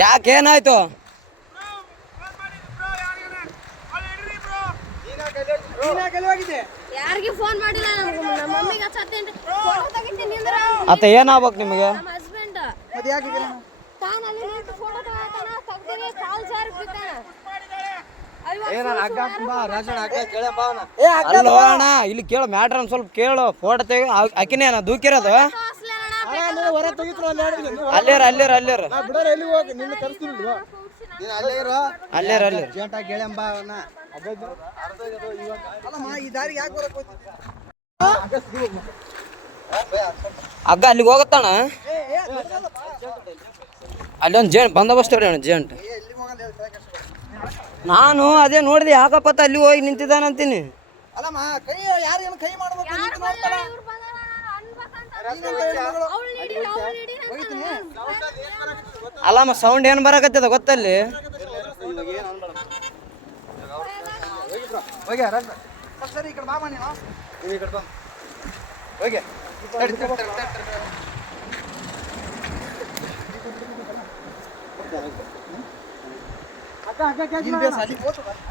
ಯಾಕೇನಾಯ್ತು? ಯಾರಿಗೆ ಫೋನ್ ಮಾಡಿಲ್ಲ ನಮ್ಮ ಮಮ್ಮಿಗೆ ಹಚ್ಚತ್ತೇನ್ರಿ ಫೋಟೋ ತೆಗಿತೀನಿ ಅಂದ್ರೆ ಅತ್ತ ಏನಾಗ್ಬೇಕು ನಿಮಗೆ? ನಮ್ಮ ಹಸ್ಬೆಂಡ್ ಮತ್ತೆ ಯಾಕೆ ತಾನು ಅಲ್ಲಿ ನಿಂತು ಫೋಟೋ ತಗೋತಾನ ತೆಗ್ದಿರಿ ಕಾಲ್ ಜಾರಿ ಬಿದ್ದಾನ ಅಲ್ಲೋ ಅಣ್ಣ ಇಲ್ಲಿ ಕೇಳು ಮ್ಯಾಟ್ರ್ ಒಂದು ಸ್ವಲ್ಪ ಕೇಳು. ಫೋಟೋ ತೆಗಿ ಆಕಿನೇ ದೂಕಿರೋದು ಅಲ್ಲೇರ ಅಲ್ಲೇರ ಅಲ್ಲೇರ ಅಲ್ಲೇರ ಅಲ್ಲೇರ ಅಗ್ಗ ಅಲ್ಲಿಗೆ ಹೋಗತ್ತಣ. ಅಲ್ಲಿ ಒಂದು ಜೇಂಟ್ ಬಂದೋಬಸ್ತ್ ಅಣ್ಣ ಜೇಂಟ್. ನಾನು ಅದೇ ನೋಡಿದೆ ಯಾಕಪ್ಪತ್ತ ಅಲ್ಲಿ ಹೋಗಿ ನಿಂತಿದ್ದಾನಂತೀನಿ. ಅಲ್ಲಮ್ಮ ಸೌಂಡ್ ಏನು ಬರಕತ್ತದ ಗೊತ್ತಲ್ಲಿ?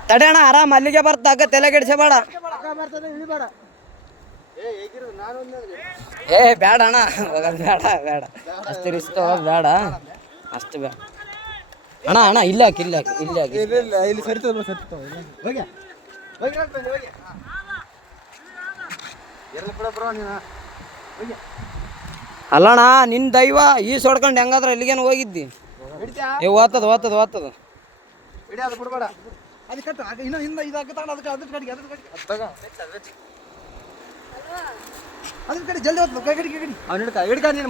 ತಡೆಯಣ ಆರಾಮ್ ಅಲ್ಲಿಗೆ ಬರ್ತ ಅಗ್ಗ ತಲೆ ಕೆಡಿಸಬೇಡ. ಏ ಬೇಡ ಅಣ್ಣ ಹೋಗೋದು ಬೇಡ ಬೇಡ ಅಷ್ಟು ರಿಸ್ಕ್ ಹೋಗೋದು ಬೇಡ ಅಷ್ಟು ಬೇಡ ಅಣ್ಣ. ಅಣ್ಣ ಇಲ್ಲ ಹಾಕಿ ಇಲ್ಲ ಹಾಕಿ ಇಲ್ಲ ಹಾಕಿ ಇಲ್ಲಿ ಸರಿತ ಅಲ್ಲಣ್ಣ ನಿನ್ನ ದೈವ ಈ ಸೊಡ್ಕೊಂಡು ಹೆಂಗಾದ್ರೆ ಎಲ್ಲಿಗೇನು ಹೋಗಿದ್ದಿ? ಏ ಓದ್ತದ ಓದ್ತದ ಓದ್ತದ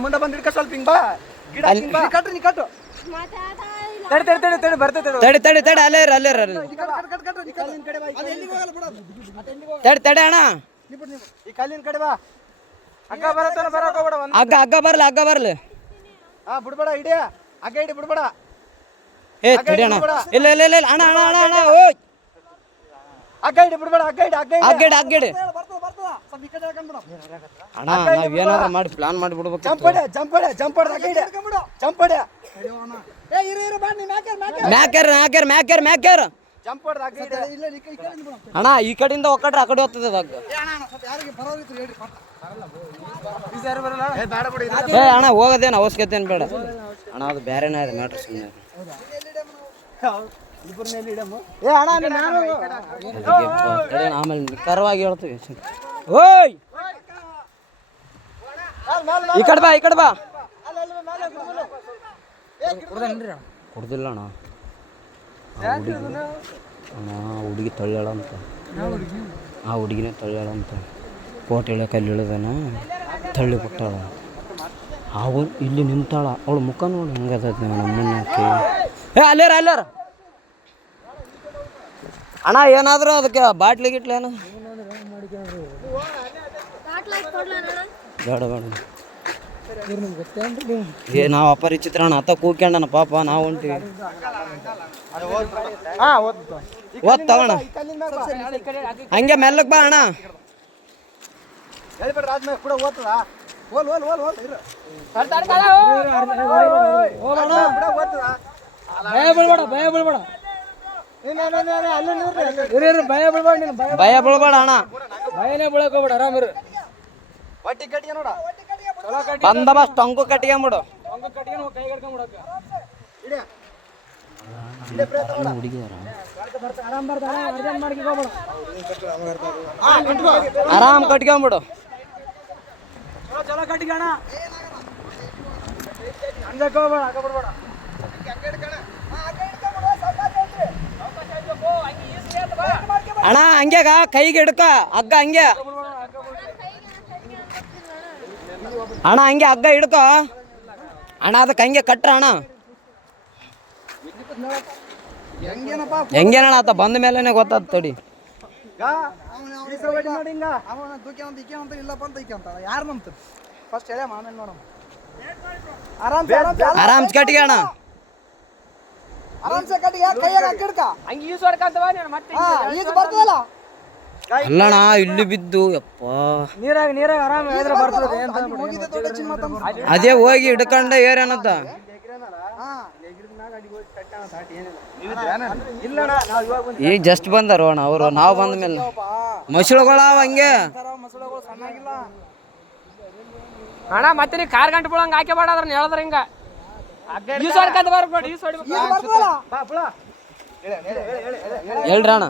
ಮುಂದೆ ಬಂದು ಹಿಡ್ಕ ಸ್ವಲ್ಪ ಹಿಂಗ್ ಬಾ. ತಡಿ ತಡಿ ತಡಿ ಅಲ್ಲೇ ಇರ ಅಲ್ಲೇ ಇರ ತಡಿ ತಡಿ ಅಣ್ಣ ಈ ಕಲ್ಲಿನ ಕಡೆ ಬಾ. ಅಗ್ಗ ಬರತ್ತಾನ ಬರಕ ಹೋಗ್ಬೇಡ. ಅಗ್ಗ ಅಗ್ಗ ಬರ್ಲಿ ಅಗ್ಗ ಬರ್ಲಿ. ಬಿಡ್ಬೇಡ ಹಿಡಿಯ ಅಗ್ಗ ಹಿಡಿ ಬಿಡ್ಬೇಡ. ಏ ತಡಿ ಅಣ್ಣ ಇಲ್ಲ ಇಲ್ಲ ಇಲ್ಲ ಅಣ್ಣ ಅಣ್ಣ ಅಣ್ಣ ಅಣ್ಣ ಓಯ್ ಅಗ್ಗ ಹಿಡಿ ಬಿಡ್ಬೇಡ. ಅಗ್ಗ ಹಿಡಿ ಅಗ್ಗ ಅಗ್ಗಡಿ ಅಗ್ಗಡಿ ಅಣ್ಣ ನಾವ್ ಏನಾದ್ರು ಮಾಡಿ ಪ್ಲಾನ್ ಮಾಡಿ ಬಿಡ್ಬೇಕು. ಜಂಪಡೆ ಜಂಪಡೆ ಜಂಪಡೆ ಅಗ್ಗ ಹಿಡಿ ಜಂಪಡೆ ಮ್ಯಾಕ್ಯಾರ ಮ್ಯಾಕ್ಯಾರ ಮ್ಯಾಕ್ಯಾರ ಮ್ಯಾಕ್ಯಾರ ಜಂಪಡೆ ಅಗ್ಗ ಹಿಡಿ. ಅಣ್ಣ ಈ ಕಡೆಯಿಂದ ಒಕ್ಕಟ್ರೆ ಆ ಕಡೆ ಹೋಗ್ತದೆ ಅಗ್ಗ. ಏ ಅಣ್ಣ ಹೋಗೋದೇನು ಅವಶ್ಯಕತೆ ಏನು ಬೇಡ ಅಣ್ಣ ಅದು ಬೇರೆನೇ ಇದೆ ಮ್ಯಾಟ್ರ್ ಸುಮ್ಮನೆ. ಆಮೇಲೆ ನಿಖರವಾಗಿ ಹೇಳ್ತೀವಿ. ಓಯ್ ಈ ಕಡೆ ಬಾ ಈ ಕಡೆ ಬಾ. ಕುಡ್ದಿಲ್ಲ ಅಣ್ಣ ಅಣ್ಣ ಹುಡುಗಿ ತಳ್ಳಾಳ ಅಂತ. ಆ ಹುಡುಗಿನೇ ತಳ್ಳಾಳ ಅಂತ. ಕೋಟ್ ಇಳಕ್ಕೆ ಅಲ್ಲಿ ಇಳಿದಾನ ತಳ್ಳಿ ಬಿಟ್ಟಾಳ. ಅವನು ಇಲ್ಲಿ ನಿಂತಾಳ. ಅವಳು ಮುಖ ನೋಡಿ ಹೆಂಗದ ನಮ್ಮನ್ನಕ್ಕೆ. ಏ ಅಲ್ಲೇರ ಅಲ್ಲೇರ ಅಣ್ಣ ಏನಾದರೂ ಅದಕ್ಕೆ ಬಾಟ್ಲಿ ಗಿಟ್ಲಿ ಏನು ಬೇಡ ಬೇಡ. ಏ ನಾವು ಅಪರಿಚಿತ್ರ ಅಣ್ಣ ಅತ್ತ ಕೂಕ್ಯಂಡನ ಪಾಪ ನಾವು ಹೊಂಟಿವಿ. ಓದ್ ತಗೋಣ ಹಂಗೆ ಮೆಲ್ಲಕ್ ಬಾ ಅಣ್ಣ. ಭಯ ಬೀಳ್ಬೇಡ ಅಣ್ಣ. ಭಯನೇ ಬೀಳಕ್ ಹೋಗ್ಬೇಡ ಆರಾಮಿರು. ಬಂದೋಬಸ್ತ್ ಟೊಂಕು ಕಟ್ಕೊಂಬಿಡು. ಆರಾಮ್ ಕಟ್ಕೊಂಬಿಡು. ಚಲೋ ಕಟ್ಟಿಗಣ ಅಂದಕ್ಕೆ ಹೋಗ್ಬೇಡ ಆಗ ಬಿಡ್ಬೇಡ. ಅಣ್ಣ ಹಂಗ್ಯಾಗ ಕೈಗೆ ಹಿಡ್ಕ ಹಗ್ಗ ಹಂಗೆ ಅಣ್ಣ ಹಂಗೆ ಹಗ್ಗ ಹಿಡ್ಕೊ ಅಣ್ಣ. ಅದಕ್ಕೆ ಹಂಗೆ ಕಟ್ರ ಅಣ್ಣ. ಹೆಂಗೇನಣ್ಣ ಆತ ಬಂದ ಮೇಲೆನೆ ಗೊತ್ತಾದ ತಡಿ. ಆರಾಮ್ ಕಟ್ಟಿಗೆ ಅಣ್ಣ. ಅಲ್ಲಣ್ಣ ಇಲ್ಲಿ ಬಿದ್ದು ಯಪ್ಪ ನೀರಾಗ ಆರಾಮ ಬರ್ತದೆ. ಅದೇ ಹೋಗಿ ಹಿಡ್ಕೊಂಡ ಏರೇನತ್ತ ಇಲ್ಲಣ್ಣ ನಾವು ಇವಾಗ ಬಂದು ಈಗ ಜಸ್ಟ್ ಬಂದಾರ ಅಣ್ಣ ಅವರು, ನಾವು ಬಂದ ಮೇಲೆ ಮಸುಳುಗಳು ಅವ ಹಂಗೆ. ಮಸೂಳಗಳು ಸಣ್ಣಾಗಿಲ್ಲ ಅಣ್ಣ ಮತ್ತೆ ನೀ ಕಾರ್ ಗಂಟೆ ಬಿಡಂಗ ಹಾಕಿ ಬೇಡ ಅದ್ರ ಹೇಳಿದ್ರ ಹಿಂಗ ಈ ಸೈಡ್ ಕದ್ ಬರ್ಬೇಡಿ, ಈ ಸೈಡ್ ಬಾ ಬುಳ ಹೇಳ್ರಿ ಅಣ್ಣ.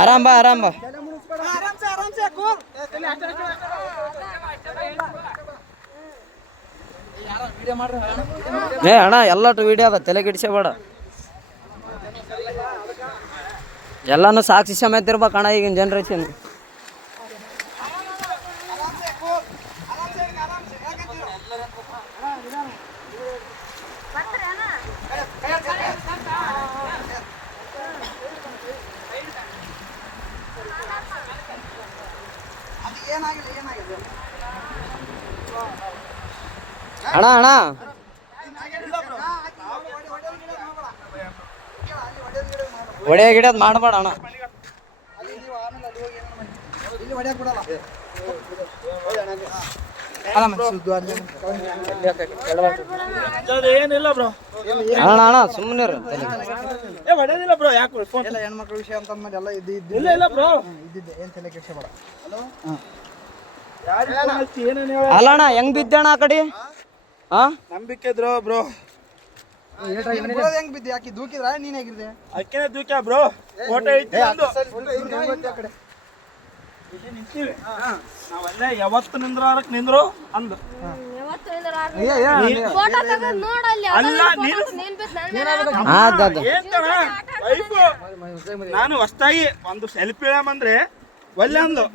ಆರಾಮ್ ಬಾ ಆರಾಮ್ ಬಾ. ಏ ಅಣ್ಣ ಎಲ್ಲಟು ವಿಡಿಯೋ ಅದ, ತಲೆ ಕೆಡಿಸಬೇಡ. ಎಲ್ಲಾನು ಸಾಕ್ಷಿ ಸಮೇತ ಇರ್ಬೇಕು ಅಣ್ಣ ಈಗಿನ ಜನ್ರೇಷನ್. ಅಣ್ಣ ಅಣ್ಣ ಒಡೆಯ ಗಿಡದ್ ಮಾಡಬೇಡ ಅಣ್ಣ. ಇಲ್ಲಿ ಹೊಡ್ಯಾಕ್ ಬಿಡಲ್ಲ. ಏನಿಲ್ಲ ಬ್ರೋ, ಅಣ್ಣ ಅಣ್ಣ ಸುಮ್ಮನೆ ಹೊಡೆದಿಲ್ಲ ಬ್ರೋ. ಯಾಕೆ ಫೋನ್ ಎಲ್ಲ ಹೆಣ್ಮಕ್ಳ ವಿಷಯ ಅಂತ ಅಂದ್ಮೇಲೆ ಎಲ್ಲ ಇಲ್ಲ ಇಲ್ಲ ಬ್ರೋ, ಇದ್ದಿದ್ದೆ ಏನ್ ತಲೆ ಕೆಡ್ಸ್ಕೊಬೇಡ. ಏನೇನು ಅಲ್ಲ ಅಣ್ಣ ಹೆಂಗ್ ಬಿದ್ದಣ್ಣ ಆ ಕಡೆ? ಹಾ ನಂಬಿಕೆ ಇದ್ರು ಬ್ರೋ. ಹೆಂಗ್ ಬಿದ್ದೆ? ಯಾಕೆ ದೂಕಿದ್ರ ನೀನ್ ಹೇಗಿದ್ದೆ? ಅಕ್ಕೇನೆ ದೂಕ್ಯ ಬ್ರೋ. ಫೋಟೋ ಐತಿ ಒಂದು. ಇಲ್ಲಿ ನಿಂತೀವಿ ನಾವಲ್ಲೇ ಯಾವತ್ತು ನಿಂದ್ರಾರಕ್ ನಿಂದ್ರು ಅಂದು. ಫೋಟೋ ತೆಗೆದು ನೋಡಲ್ಲಿ ಅಲ್ಲ ನೀನು ಏನ್ತಣ ವೈಫು ನಾನು ಹೊಸ್ತಾಗಿ ಒಂದು ಸೆಲ್ಫಿ ಇಳಮಂದ್ರೆ ಒಲ್ಲೆ ಅಂದು.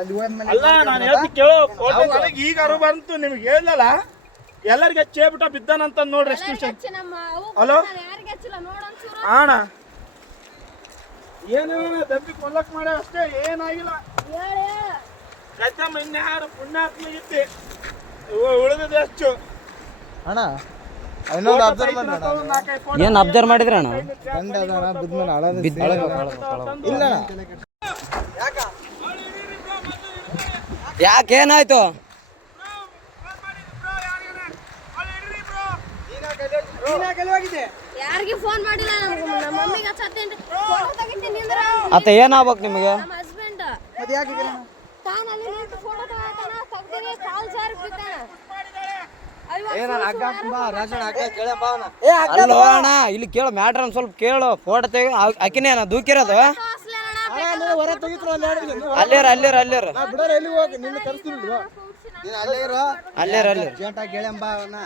ಅಲ್ಲಿ ಹೋದ್ಮೇಲೆ ಅಲ್ಲ ನಾನು ಹೇಳ್ತಿ ಕೇಳು, ಫೋಟೋ ನನಗೆ ಈಗ ಅರು ಬಂತು, ನಿಮ್ಗೆ ಹೇಳಲ್ಲ ಎಲ್ಲರಿಗೆ ಚೇಬಿಟ ಬಿದ್ದಾನಂತ ನೋಡ್ರಿ ಎಷ್ಟು ವಿಷಯ. ಹಲೋ ಅಣ್ಣ ಏನೇನ ದಬ್ಬಿ ಕೊಲ್ಲಕ್ ಮಾಡ ಅಷ್ಟೇ, ಏನಾಗಿಲ್ಲ. ಕಚ್ಚಮ್ಮ ಇನ್ಯಾರು ಪುಣ್ಯಾತ್ಮಗಿತ್ತಿ ಉಳಿದಿದೆ ಅಷ್ಟು. ಅಣ್ಣ ಇನ್ನೊಂದು ಅಬ್ಸರ್ವ್ ಏನ್ ಅಬ್ಸರ್ವ್ ಮಾಡಿದ್ರಿ ಅಣ್ಣ? ಗಂಡ ಅದಾನ ಬಿದ್ಮೇಲೆ ಅಳೋದು ಇಲ್ಲ ಯಾಕೇನಾಯ್ತು? ಯಾರಿಗೆ ಫೋನ್ ಮಾಡಿಲ್ಲ, ನಮ್ಮ ಮಮ್ಮಿಗೆ ಹಚ್ಚತ್ತೇನ್ರಿ. ಫೋಟೋ ತೆಗಿತೀನಿ ಅಂದ್ರೆ ಅತ್ತ ಏನಾಗ್ಬೇಕು ನಿಮಗೆ? ನಮ್ಮ ಹಸ್ಬೆಂಡ್ ಮತ್ತೆ ಯಾಕೆ ತಾನು ಅಲ್ಲಿ ನಿಂತು ಫೋಟೋ ತಗೋತಾನ, ತೆಗ್ದಿನಿ ಕಾಲ್ ಜಾರಿ ಬಿದ್ದಾನ. ಅಲ್ಲೋ ಅಣ್ಣ ಇಲ್ಲಿ ಕೇಳು ಮ್ಯಾಟ್ರ್ ಒಂದ್ ಸ್ವಲ್ಪ ಕೇಳು. ಫೋಟೋ ತೆಗಿ ಅಕಿನೇ ದೂಕಿರೋದು. ಹೊರ ತೆಗಿದ್ರು ಅಲ್ಲೇರ ಅಲ್ಲೇರ ಅಲ್ಲೇರ ಬಿಡೋರು ಎಲ್ಲಿ ಹೋಗಿ ನಿನ್ನ ಕರೆಸ್ತೀನಿ ನೀನು ಅಲ್ಲೇ ಇರೋ. ಅಲ್ಲೇರ ಅಲ್ಲೇರ ಜೇಂಟ ಗೆಳೆಯಂಬ ಅವನ್ನ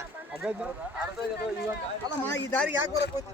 ಅಲ್ಲಮ್ಮ ಈ ದಾರಿಗೆ ಯಾಕೆ ಬರಕ್ ಹೋಗ್ತಿ?